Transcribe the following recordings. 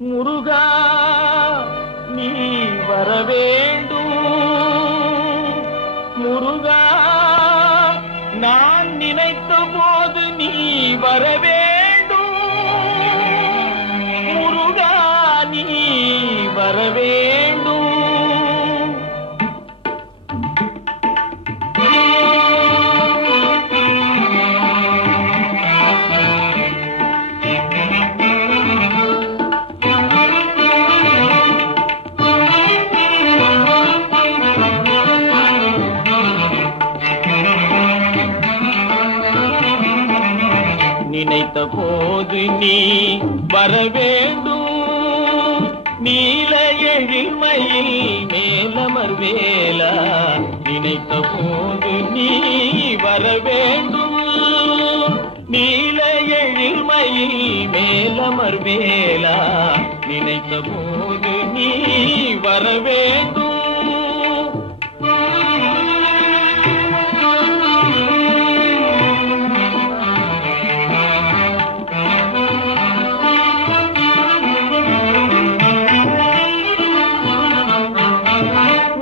முருகா நீ வர வேண்டும். முருகா நான் நினைத்த போது நீ வர வேண்டும். முருகா நீ வர வேண்டும். நினைத்த போது நீ வர வேண்டும். நீல எழில்மையில் மேலமர்வேலா நினைத்த போது நீ வர வேண்டும். நீல எழில்மையில் மேலமர்வேலா நினைத்த போது நீ வர வேண்டும்.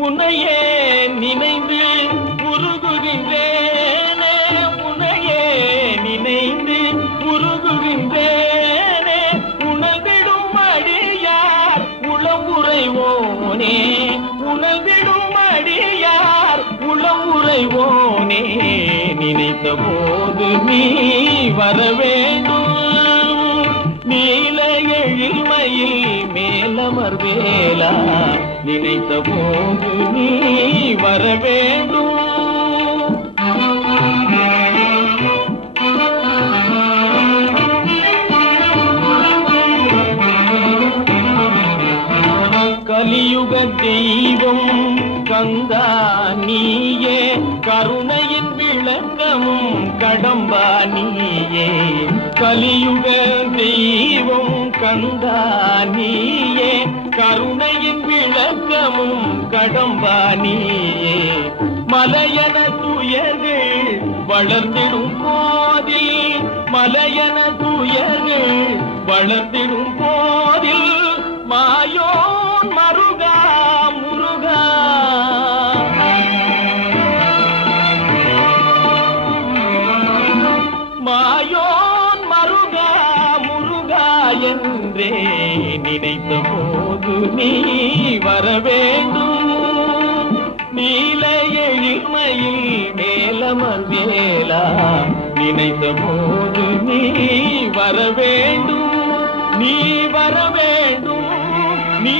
உன்னையே நினைந்து உருகுகின்றேனே. உன்னையே நினைந்து உருகுகின்றேனே. உணர்ந்திடும் அடியார் உளமுறைவோனே. உணர்ந்திடும் அடியார் உளமுறைவோனே. நினைத்த போது நீ வர வேண்டும். நீல எழில்மையில் மேலமர்வேலா நினைத்த போது நீ வர வேண்டும். கலியுக தெய்வம் கந்தா நீயே. கருணையின் விளக்கமும் கடம்பா நீயே. கலியுக தெய்வம் கந்தா நீயே. கருணையின் விளக்கமும் கடம்பா நீயே. மலையன துயர்கள் வளர்ந்திடும் போதில். மலையன துயர்கள் வளர்ந்திடும் போதில் மாயோன் மருகா முருகா. மாயோன் மருகா முருகா என்றே நினைத்த போது நீ வர வேண்டும். நீல எழில்மையில் மேலமர்வேலா நினைத்த போது நீ வர வேண்டும். நீ வர வேண்டும். நீ